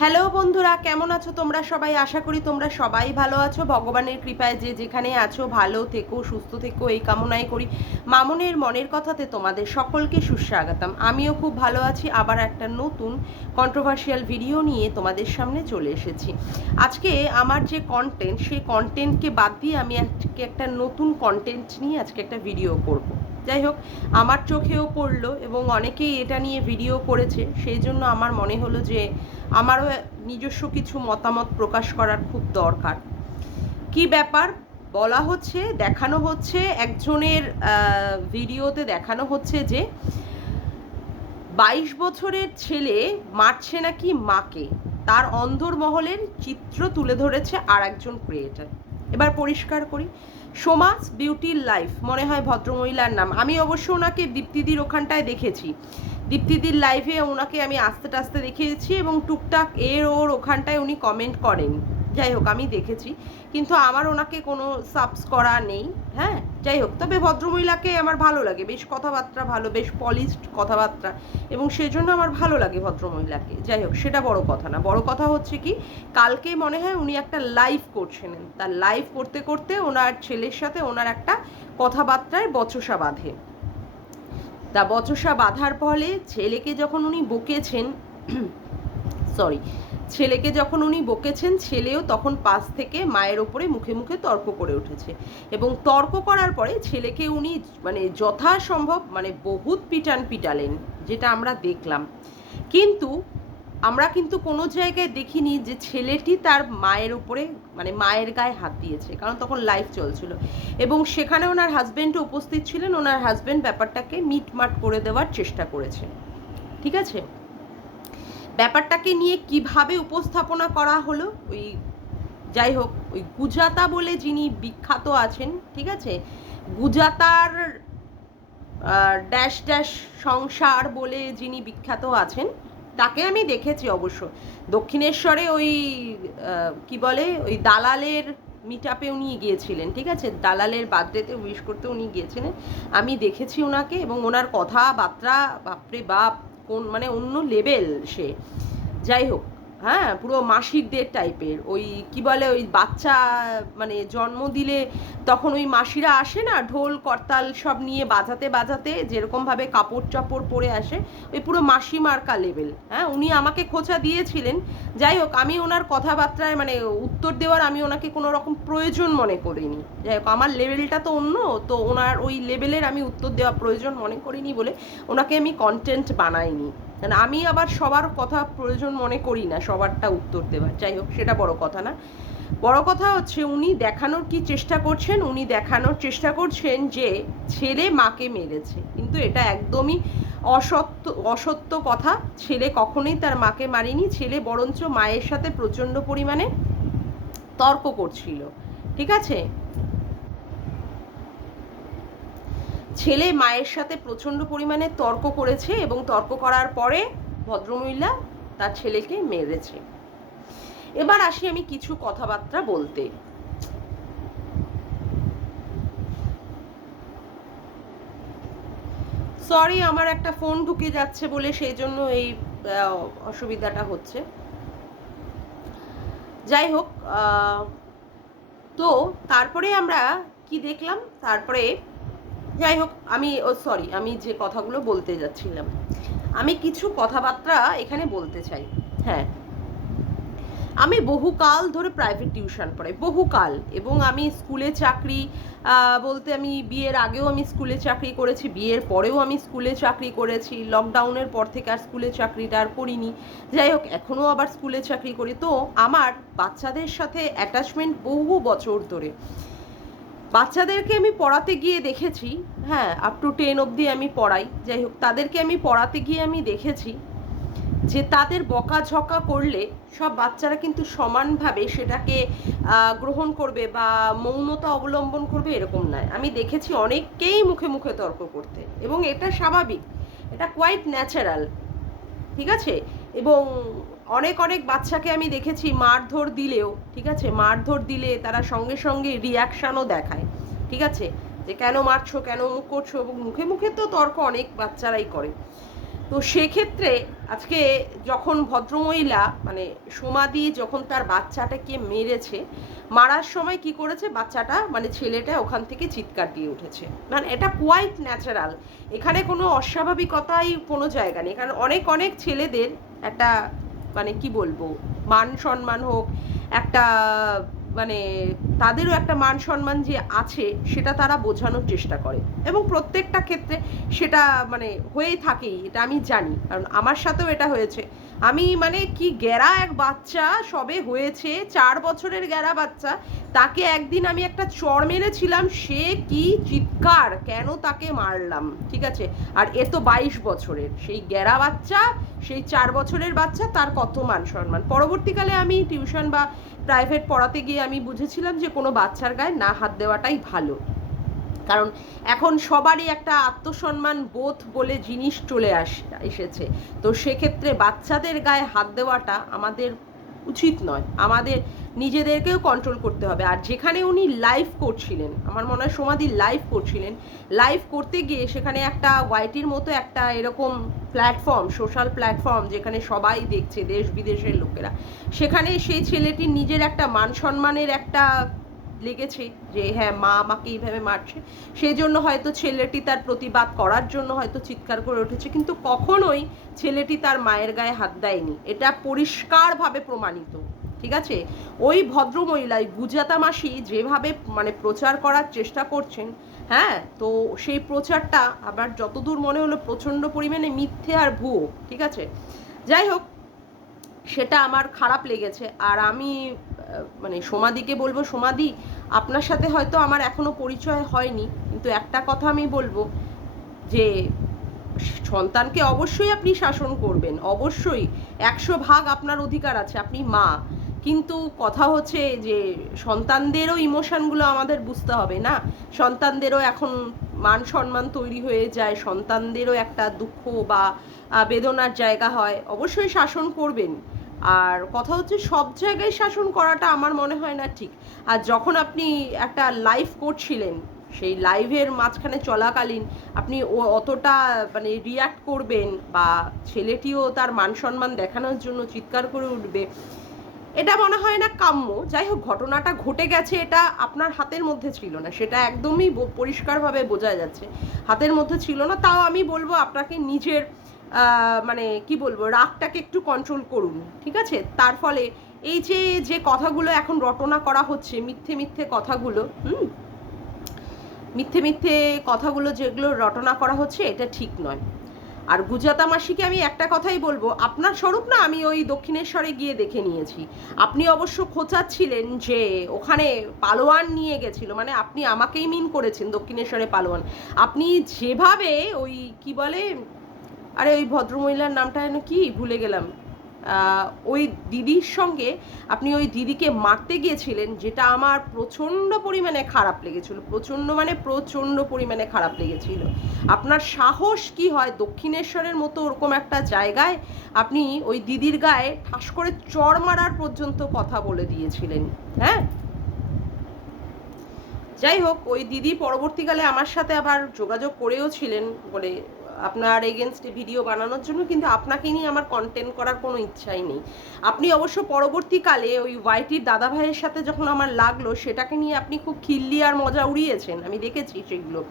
Hello বন্ধুরা, কেমন আছো তোমরা সবাই? আশা করি তোমরা সবাই ভালো আছো। ভগবানের কৃপায় যে যেখানে আছো, ভালো থেকো, সুস্থ থেকো, এই কামনাই করি। মামনের মনের কথাতে তোমাদের সকলকে সুস্বাগতম। আমিও খুব ভালো আছি। আবার একটা নতুন কন্ট্রোভার্সিয়াল ভিডিও নিয়ে তোমাদের সামনে চলে এসেছি। আজকে আমার যে কন্টেন্ট সেই কন্টেন্টকে বাদ দিয়ে আমি আজকে একটা নতুন কন্টেন্ট নিয়ে আজকে একটা ভিডিও করব। যাই হোক, আমার চোখেও পড়ল এবং অনেকেই এটা নিয়ে ভিডিও করেছে। সেই জন্য আমার মনে হলো যে আমারও নিজস্ব কিছু মতামত প্রকাশ করার খুব দরকার। কি ব্যাপার? বলা হচ্ছে, দেখানো হচ্ছে, একজনের ভিডিওতে দেখানো হচ্ছে যে বাইশ বছরের ছেলে মারছে নাকি মাকে? তার অন্দরমহলের চিত্র তুলে ধরেছে আর একজন ক্রিয়েটার এবার পরিষ্কার করি। সোমাস বিউটির লাইফ, মনে হয় ভদ্রমহিলার নাম। আমি অবশ্য ওনাকে দীপ্তিদির ওখানটায় দেখেছি। দীপ্তিদির লাইফে ওনাকে আমি আস্তে টাস্তে দেখিয়েছি এবং টুকটাক এর ওর ওখানটায় উনি কমেন্ট করেন। যাই হোক, আমি দেখেছি। কিন্তু আমার ওনাকে কোনো সাবস করা নেই হ্যাঁ? যাই হোক, তবে ভদ্রমহিলাকে আমার ভালো লাগে। বেশ কথাবার্তা ভালো, বেশ পলিশড কথাবার্তা। এবং সেজন্য আমার ভালো লাগে ভদ্রমহিলাকে। যাই হোক, সেটা বড় কথা না। বড় কথা হচ্ছে কি, কালকে মনে হয় উনি একটা লাইভ করছিলেন। তার লাইভ করতে করতে ওনার ছেলের সাথে ওনার একটা কথাবার্তায় বচসা বাঁধে। তা বচসা বাঁধার ফলে ছেলেকে যখন উনি বকেছেন সরি ছেলেকে যখন উনি বকেছেন, ছেলেও তখন পাশ থেকে মায়ের ওপরে মুখে মুখে তর্ক করে উঠেছে। এবং তর্ক করার পরে ছেলেকে উনি মানে যথাসম্ভব মানে বহুত পিটান পিটালেন, যেটা আমরা দেখলাম। কিন্তু আমরা কিন্তু কোনো জায়গায় দেখিনি যে ছেলেটি তার মায়ের উপরে মানে মায়ের গায়ে হাত দিয়েছে, কারণ তখন লাইভ চলছিল। এবং সেখানে ওনার হাজব্যান্ডও উপস্থিত ছিলেন, ওনার হাজব্যান্ড ব্যাপারটাকে মিটমাট করে দেওয়ার চেষ্টা করেছে ঠিক আছে? ব্যাপারটাকে নিয়ে কীভাবে উপস্থাপনা করা হলো? ওই যাই হোক, ওই গুজাতা বলে যিনি বিখ্যাত আছেন, ঠিক আছে? গুজাতার ড্যাশ ড্যাশ সংসার বলে যিনি বিখ্যাত আছেন, তাকে আমি দেখেছি অবশ্য। দক্ষিণেশ্বরে ওই কি বলে? ওই দালালের মিট আপে উনি গিয়েছিলেন, ঠিক আছে? দালালের বার্থডেতে উইশ করতে উনি গিয়েছিলেন। আমি দেখেছি ওনাকে এবং ওনার কথাবার্তা, বাপরে বাপ কোন মানে অন্য লেভেল সে। যাই হোক হ্যাঁ পুরো মাসিরদের টাইপের। ওই কি বলে, ওই বাচ্চা মানে জন্ম দিলে তখন ওই মাসিরা আসে না, ঢোল, করতাল সব নিয়ে বাজাতে বাজাতে যেরকমভাবে কাপড় চাপড় পরে আসে, ওই পুরো মাসি মার্কা লেভেল হ্যাঁ উনি আমাকে খোঁচা দিয়েছিলেন। যাই হোক, আমি ওনার কথাবার্তায় মানে উত্তর দেওয়ার আমি ওনাকে কোনো রকম প্রয়োজন মনে করিনি। যাই হোক, আমার লেভেলটা তো অন্য, তো ওনার ওই লেভেলের আমি উত্তর দেওয়া প্রয়োজন মনে করিনি বলে ওনাকে আমি কন্টেন্ট বানাইনি। আমি আবার সবার কথা প্রয়োজন মনে করি না, সবারটা উত্তর দেওয়ার যাই হোক, সেটা বড় কথা না। বড় কথা হচ্ছে উনি দেখানোর কি চেষ্টা করছেন? উনি দেখানোর চেষ্টা করছেন যে ছেলে মাকে মেরেছে। কিন্তু এটা একদমই অসত্য অসত্য কথা। ছেলে কখনোই তার মাকে মারেনি। ছেলে বরঞ্চ মায়ের সাথে প্রচণ্ড পরিমাণে তর্ক করছিল। ঠিক আছে? ছেলে মায়ের সাথে প্রচণ্ড পরিমাণে তর্ক করেছে এবং তর্ক করার পরে ভদ্রমহিলা তার ছেলেকে মেরেছে। এবার আসি আমি কিছু কথাবার্তা বলতে। সরি আমার একটা ফোন ঢুকে যাচ্ছে বলে সেই জন্য এই অসুবিধাটা হচ্ছে। যাই হোক তো তারপরে আমরা কি দেখলাম? তারপরে যাই হোক, আমি, ও সরি আমি যে কথাগুলো বলতে যাচ্ছিলাম। আমি কিছু কথাবার্তা এখানে বলতে চাই। হ্যাঁ। আমি বহুকাল ধরে প্রাইভেট টিউশন পড়াই, বহুকাল। এবং আমি স্কুলে চাকরি বলতে আমি বিয়ের আগেও আমি স্কুলে চাকরি করেছি, বিয়ের পরেও আমি স্কুলে চাকরি করেছি। লকডাউনের পর থেকে আর স্কুলে চাকরিটা আর করিনি। যাই হোক, এখনও আবার স্কুলে চাকরি করি। তো আমার বাচ্চাদের সাথে অ্যাটাচমেন্ট বহু বছর ধরে। বাচ্চাদেরকে আমি পড়াতে গিয়ে দেখেছি হ্যাঁ আপ টু টেন অবধি আমি পড়াই। যাই হোক, তাদেরকে আমি পড়াতে গিয়ে আমি দেখেছি যে তাদের বকাঝকা করলে সব বাচ্চারা কিন্তু সমানভাবে সেটাকে গ্রহণ করবে বা মৌনতা অবলম্বন করবে এরকম নয়। আমি দেখেছি অনেককেই মুখে মুখে তর্ক করতে। এবং এটা স্বাভাবিক, এটা কোয়াইট ন্যাচারাল ঠিক আছে? এবং অনেক অনেক বাচ্চাকে আমি দেখেছি মারধর দিলেও, ঠিক আছে? মারধর দিলে তারা সঙ্গে সঙ্গে রিয়াকশানও দেখায়, ঠিক আছে? যে কেন মারছো, কেন মুখ করছ? এবং মুখে মুখে তো তর্ক অনেক বাচ্চারাই করে। তো সেক্ষেত্রে আজকে যখন ভদ্রমহিলা মানে সমাধি যখন তার বাচ্চাটাকে মেরেছে, মারার সময় কি করেছে? বাচ্চাটা মানে ছেলেটা ওখান থেকে চিৎকার দিয়ে উঠেছে। মানে এটা কোয়াইট ন্যাচারাল এখানে কোনো অস্বাভাবিকতাই কোনো জায়গা নেই। কারণ অনেক অনেক ছেলেদের একটা মানে কি বলব? মান সম্মান হোক একটা মানে তাদেরও একটা মান সম্মান যে আছে, সেটা তারা বোঝানোর চেষ্টা করে। এবং প্রত্যেকটা ক্ষেত্রে সেটা মানে হয়েই থাকেই এটা আমি জানি। কারণ আমার সাথেও এটা হয়েছে। আমি মানে কি গেরা এক বাচ্চা, সবে হয়েছে, চার বছরের গেরা বাচ্চা, তাকে একদিন আমি একটা চড় মেরেছিলাম, সে কি চিৎকার, কেন তাকে মারলাম, ঠিক আছে? আর এ তো বাইশ বছরের। সেই গেরা বাচ্চা, সেই চার বছরের বাচ্চা, তার কত মান সম্মান? পরবর্তীকালে আমি টিউশন বা প্রাইভেট পড়াতে গিয়ে আমি বুঝেছিলাম যে কোনো বাচ্চার গায়ে না হাত দেওয়াটাই ভালো। কারণ এখন সবারই একটা আত্মসম্মান বোধ বলে জিনিস চলে আস, এসেছে। তো সেক্ষেত্রে বাচ্চাদের গায়ে হাত দেওয়াটা আমাদের উচিত নয়। আমাদের নিজেদেরকেও কন্ট্রোল করতে হবে। আর যেখানে উনি লাইভ করছিলেন, আমার মনে হয় সমাধি লাইভ করছিলেন লাইভ করতে গিয়ে সেখানে একটা ওয়াইটির মতো একটা এরকম প্ল্যাটফর্ম সোশ্যাল প্ল্যাটফর্ম যেখানে সবাই দেখছে, দেশ বিদেশের লোকেরা, সেখানে সেই ছেলেটির নিজের একটা মান সম্মানের একটা লেগেছে যে হ্যাঁ মা আমাকে এইভাবে মারছে। সেই জন্য হয়তো ছেলেটি তার প্রতিবাদ করার জন্য হয়তো চিৎকার করে উঠেছে, কিন্তু কখনোই ছেলেটি তার মায়ের গায়ে হাত দেয়নি। এটা পরিষ্কারভাবে প্রমাণিত, ঠিক আছে? ওই ভদ্রমহিলা ওই গুজাতা মাসি যেভাবে মানে প্রচার করার চেষ্টা করছেন হ্যাঁ? তো সেই প্রচারটা আবার যতদূর মনে হলো প্রচণ্ড পরিমাণে মিথ্যে আর ভুয়ো, ঠিক আছে? যাই হোক, সেটা আমার খারাপ লেগেছে। আর আমি মানে সমাধিকে বলব, সমাধি আপনার সাথে হয়তো আমার এখনও পরিচয় হয়নি, কিন্তু একটা কথা আমি বলব যে সন্তানকে অবশ্যই আপনি শাসন করবেন, অবশ্যই। একশো ভাগ আপনার অধিকার আছে, আপনি মা। কিন্তু কথা হচ্ছে যে সন্তানদেরও ইমোশনগুলো আমাদের বুঝতে হবে না। সন্তানদেরও এখন মান সম্মান তৈরি হয়ে যায়, সন্তানদেরও একটা দুঃখ বা বেদনার জায়গা হয়। অবশ্যই শাসন করবেন। আর কথা হচ্ছে সব জায়গায় শাসন করাটা আমার মনে হয় না ঠিক। আর যখন আপনি একটা লাইভ করছিলেন, সেই লাইভের মাঝখানে চলাকালীন আপনি ও অতটা মানে রিয়াক্ট করবেন বা ছেলেটিও তার মান সম্মান দেখানোর জন্য চিৎকার করে উঠবে, এটা মনে হয় না কাম্য। যাই হোক, ঘটনাটা ঘটে গেছে, এটা আপনার হাতের মধ্যে ছিল না, সেটা একদমই পরিষ্কারভাবে বোঝা যাচ্ছে। হাতের মধ্যে ছিল না, তাও আমি বলব আপনাকে নিজের মানে কি বলব, রাগটাকে একটু কন্ট্রোল করুন, ঠিক আছে? তার ফলে এই যে যে কথাগুলো এখন রটনা করা হচ্ছে, মিথ্যে মিথ্যে কথাগুলো, হুম? মিথ্যে মিথ্যে কথাগুলো যেগুলো রটনা করা হচ্ছে, এটা ঠিক নয়। আর গুজাতা মাসিকে আমি একটা কথাই বলব, আপনার স্বরূপ না আমি ওই দক্ষিণেশ্বরে গিয়ে দেখে নিয়েছি। আপনি অবশ্য খোঁচাচ্ছিলেন যে ওখানে পালোয়ান নিয়ে গেছিল মানে আপনি আমাকেই মিন করেছেন দক্ষিণেশ্বরে পালোয়ান। আপনি যেভাবে ওই কি বলে আরে ওই ভদ্রমহিলার নামটা যেন কি? ভুলে গেলাম। ওই দিদির সঙ্গে আপনি ওই দিদিকে মারতে গিয়েছিলেন, যেটা আমার প্রচণ্ড পরিমাণে খারাপ লেগেছিল। প্রচণ্ড মানে প্রচণ্ড পরিমাণে খারাপ লেগেছিল। আপনার সাহস কি হয় দক্ষিণেশ্বরের মতো ওরকম একটা জায়গায় আপনি ওই দিদির গায়ে ঠাস করে চড় মারার পর্যন্ত কথা বলে দিয়েছিলেন? হ্যাঁ? যাই হোক, ওই দিদি পরবর্তীকালে আমার সাথে আবার যোগাযোগ করেও ছিলেন বলে আপনার এগেনস্টে ভিডিও বানানোর জন্য, কিন্তু আপনাকে নিয়ে আমার কন্টেন্ট করার কোনো ইচ্ছাই নেই। আপনি অবশ্য পরবর্তীকালে ওই ওয়াইটির দাদা ভাইয়ের সাথে যখন আমার লাগল, সেটাকে নিয়ে আপনি খুব খিল্লি আর মজা উড়িয়েছেন, আমি দেখেছি সেগুলো।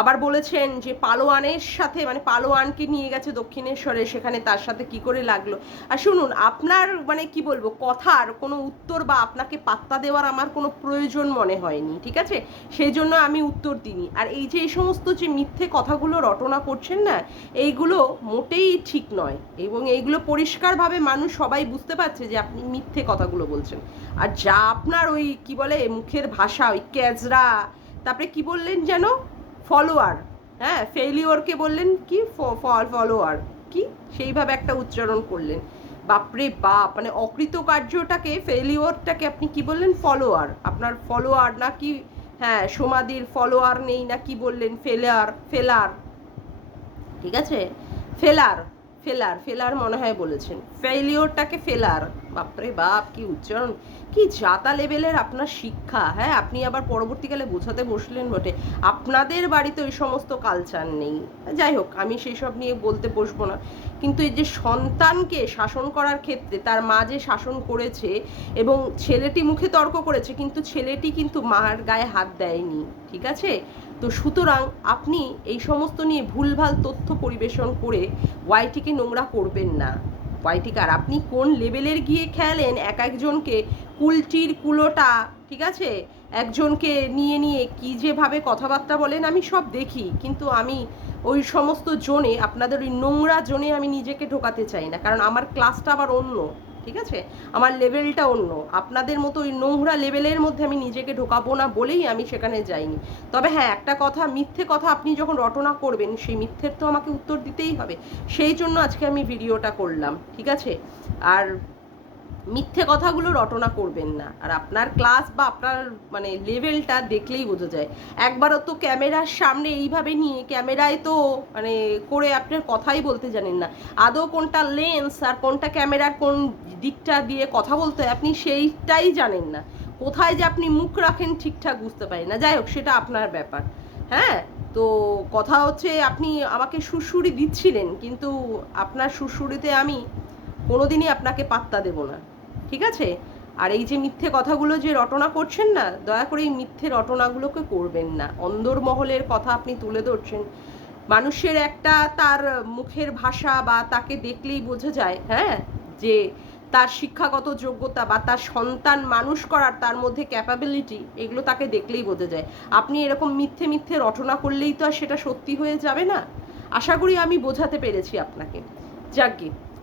আবার বলেছেন যে পালোয়ানের সাথে মানে পালোয়ানকে নিয়ে গেছে দক্ষিণেশ্বরে, সেখানে তার সাথে কি করে লাগল? আর শুনুন, আপনার মানে কি বলব, কথার কোনো উত্তর বা আপনাকে পাত্তা দেওয়ার আমার কোনো প্রয়োজন মনে হয়নি, ঠিক আছে? সেই জন্য আমি উত্তর দিইনি। আর এই যে এই সমস্ত যে মিথ্যে কথাগুলো রটনা করছেন না, এইগুলো মোটেই ঠিক নয়। এবং এইগুলো পরিষ্কারভাবে মানুষ সবাই বুঝতে পারছে যে আপনি মিথ্যে কথাগুলো বলছেন। আর যা আপনার ওই কি বলে, মুখের ভাষা, ওই ক্যাজরা, তারপরে কি বললেন যেন? ফলোয়ার। হ্যাঁ ফেলিওরকে বললেন কি? ফলোয়ার কি? সেইভাবে একটা উচ্চারণ করলেন। বাপরে বাপ মানে অকৃতকার্যটাকে ফেলিওরটাকে আপনি কি বললেন? ফলোয়ার আপনার ফলোয়ার না কি হ্যাঁ সমাধির ফলোয়ার নেই না কি বললেন? ফেলার ফেলার ঠিক আছে? ফেলার ফেলার ফেলার মনে হয় বলেছেন। ফেলিওরটাকে ফেলার। বাপরে বাপ, কি উচ্চারণ। কি জাতা লেভেলের আপনার শিক্ষা হ্যাঁ? আপনি আবার পরবর্তীকালে বোঝাতে বসলেন বটে। আপনাদের বাড়িতে ওই সমস্ত কালচার নেই। যাই হোক, আমি সেই সব নিয়ে বলতে বসবো না। কিন্তু এই যে সন্তানকে শাসন করার ক্ষেত্রে, তার মা যে শাসন করেছে এবং ছেলেটি মুখে তর্ক করেছে, কিন্তু ছেলেটি কিন্তু মার গায়ে হাত দেয়নি, ঠিক আছে? তো সুতরাং আপনি এই সমস্ত নিয়ে ভুলভাল তথ্য পরিবেশন করে ওয়াইটিকে নোংরা করবেন না। ওয়াইটিকে আর আপনি কোন লেভেলের গিয়ে খেলেন? এক একজনকে কুলটির কুলোটা, ঠিক আছে? একজনকে নিয়ে নিয়ে কি যেভাবে কথাবার্তা বলেন, আমি সব দেখি। কিন্তু আমি ওই সমস্ত জোনে, আপনাদের ওই নোংরা জোনে আমি নিজেকে ঢোকাতে চাই না। কারণ আমার ক্লাসটা আবার অন্য। ঠিক আছে? আমার লেভেলটা অন্য। আপনাদের মতো ওই নোংরা লেভেলের মধ্যে আমি নিজেকে ঢোকাবো না বলেই আমি সেখানে যাইনি। তবে হ্যাঁ একটা কথা, মিথ্যে কথা আপনি যখন রটনা করবেন, সেই মিথ্যের তো আমাকে উত্তর দিতেই হবে। সেই জন্য আজকে আমি ভিডিওটা করলাম, ঠিক আছে? আর মিথ্যে কথাগুলো রটনা করবেন না। আর আপনার ক্লাস বা আপনার মানে লেভেলটা দেখলেই বোঝা যায়। একবারও তো ক্যামেরার সামনে এইভাবে নিয়ে ক্যামেরায় তো মানে করে আপনার কথাই বলতে জানেন না। আদৌ কোনটা লেন্স আর কোনটা ক্যামেরার কোন দিকটা দিয়ে কথা বলতে হয় আপনি সেইটাই জানেন না। কোথায় যে আপনি মুখ রাখেন ঠিকঠাক বুঝতে পারেন না। যাই হোক, সেটা আপনার ব্যাপার। হ্যাঁ? তো কথা হচ্ছে আপনি আমাকে সুরসুরি দিচ্ছিলেন, কিন্তু আপনার সুরসুরিতে আমি কোনোদিনই আপনাকে পাত্তা দেব না। ঠিক আছে? আর এই যে মিথ্যে কথাগুলো যে রটনা করছেন না, দয়া করে এই মিথ্যে রটনাগুলোকে করবেন না। অন্দরমহলের কথা আপনি তুলে ধরছেন। মানুষের একটা তার মুখের ভাষা বা তাকে দেখলেই বোঝা যায় হ্যাঁ? যে তার শিক্ষাগত যোগ্যতা বা তার সন্তান মানুষ করার তার মধ্যে ক্যাপাবিলিটি এগুলো তাকে দেখলেই বোঝা যায়। আপনি এরকম মিথ্যে মিথ্যে রটনা করলেই তো আর সেটা সত্যি হয়ে যাবে না? আশা করি আমি বোঝাতে পেরেছি আপনাকে। যাকে